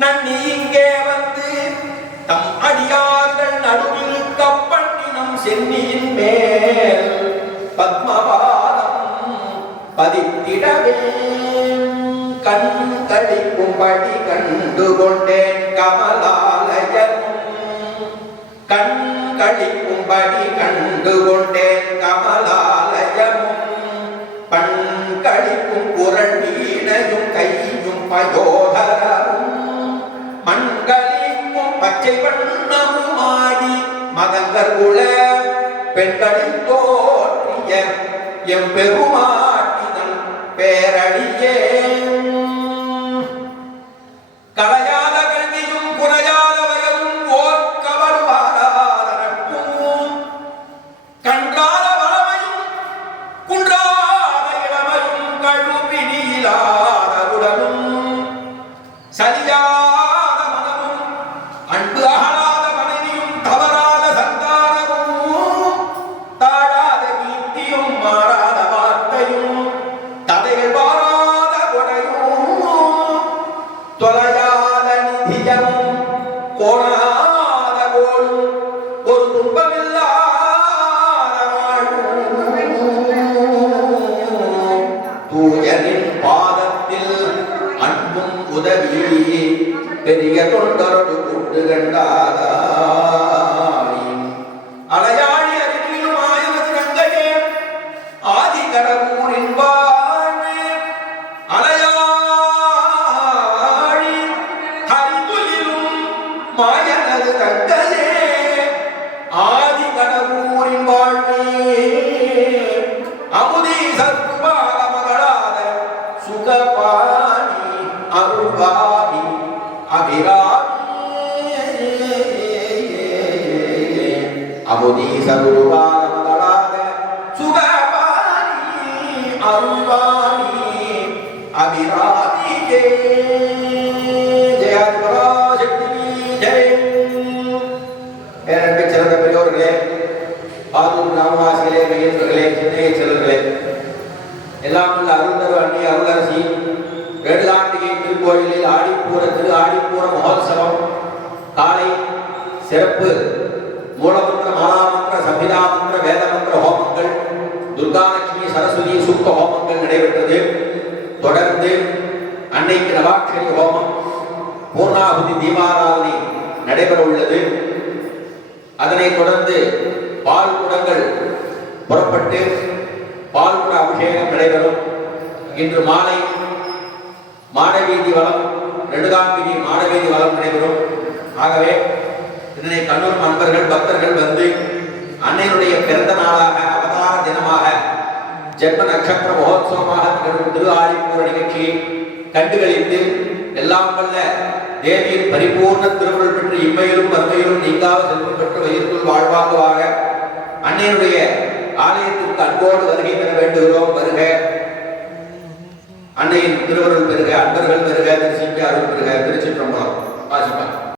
நன்னி இங்கே வந்து தம் அடியார்கள் நடுவில் கப்பண்ணினம் சென்னியின் மேல் பத்மபாதம் பதித்திடவே கண் கழிக்கும்படி கண்டு கொண்டேன் கமலாலயனும் கண் கழிக்கும்படி கண்டு கொண்டேன் கமலாலயமும் பண் கழிக்கும் குரல் வீணையும் கையும் பயோதரமும் மண்களிக்கும் பச்சை வண்ணமுமாடி மதங்கர் குல பெண்களில் தோற்றிய எம்பெருமாட்டினன் பேரடியே கலையாத கல்வியும் குறையாத வயதும் ஓர் கவர்வாராத நட்பும் கன்றாத வளமையும் குன்றாத இளமையும் கழுப்பினியிலாத உடலும் சரியாத மனமும் அன்பு அகலாத மனைவியும் தவறாத சந்தானமும் தாழாத கீர்த்தியும் மாறாத வார்த்தையும் தடைகள் வாராத கொடையும் தொலையாத நிதியமும் கோணாத கோளும் ஒரு துன்பமில்லாத தூயனின் பாதத்தில் அன்பும் உதவி பெரிய தொண்டரோடு கொண்டு கண்டாதாய் அலையாழி அறிவிலும் ஆயவது கங்கையே ஆதி கடவுரின் வாழ்வே அலையாழி ஹரிதுயிலும் மாயனது கங்கையே ஆதி கடவுரின் வாழ்வே அமுதி சத்பாகமகளாத சுகபாணி அருள்வாணி அபிராமி அமுதி சத்பாகமகளாத சுகபாணி அருள்வாணி அபிராமியே ஜெயத்வராசக்தி ஜெய. பேரன்பை சிறந்த பெரியோர்களே, ஆதூர் கிராமவாசிகளே, மையர்களே, சின்னைய செல்வர்களே, எல்லாம் உள்ள அருள்தரு அண்ணி அருளரசி வேடுகாண்டிகை திருக்கோயிலில் ஆடிப்பூர மகோத்சவம் காலை சிறப்பு மூலமந்திர மாலாமந்திர சம்பிதாமந்திர வேதமந்திர ஹோமங்கள் துர்காலட்சுமி சரஸ்வதி சூக்த ஹோமங்கள் நடைபெற்றது. தொடர்ந்து அன்னைக்கு நவாட்சரி ஹோமம் பூர்ணாகுதி தீபாராதனை நடைபெற உள்ளது. அதனைத் தொடர்ந்து பால் குடங்கள் புறப்பட்டு பால்குட அபிஷேகம் நடைபெறும். இன்று மாலை மாடவீதி வளம் நெடுகாம்பிகை மாடவீதி வளம் நடைபெறும். ஆகவே இதனை கண்ணூர் அன்பர்கள் பக்தர்கள் வந்து அன்னையுடைய பிறந்த நாளாக அவதார தினமாக ஜென்ம நட்சத்திர மகோத்சவமாக திகழும் திரு ஆழிப்பூர நிகழ்ச்சியை கண்டுகளித்து எல்லாம் வல்ல தேவியின் பரிபூர்ண திருவுருள் பெற்று இம்மையிலும் மறுமையிலும் நீங்காத செல்வம் பெற்று வயிற்றுள் வாழ்வாக்குவாக அன்னையுடைய ஆலயத்திற்கு அன்போடு வருகை பெற வேண்டுகிறோம். வருக, அன்னையின் திருவருள் பெறுக, அன்பர்கள் பெறுக, திருச்சிக்கு அருள் பெறுக. திருச்சிற்றம்பலம் வாசிப்பார்.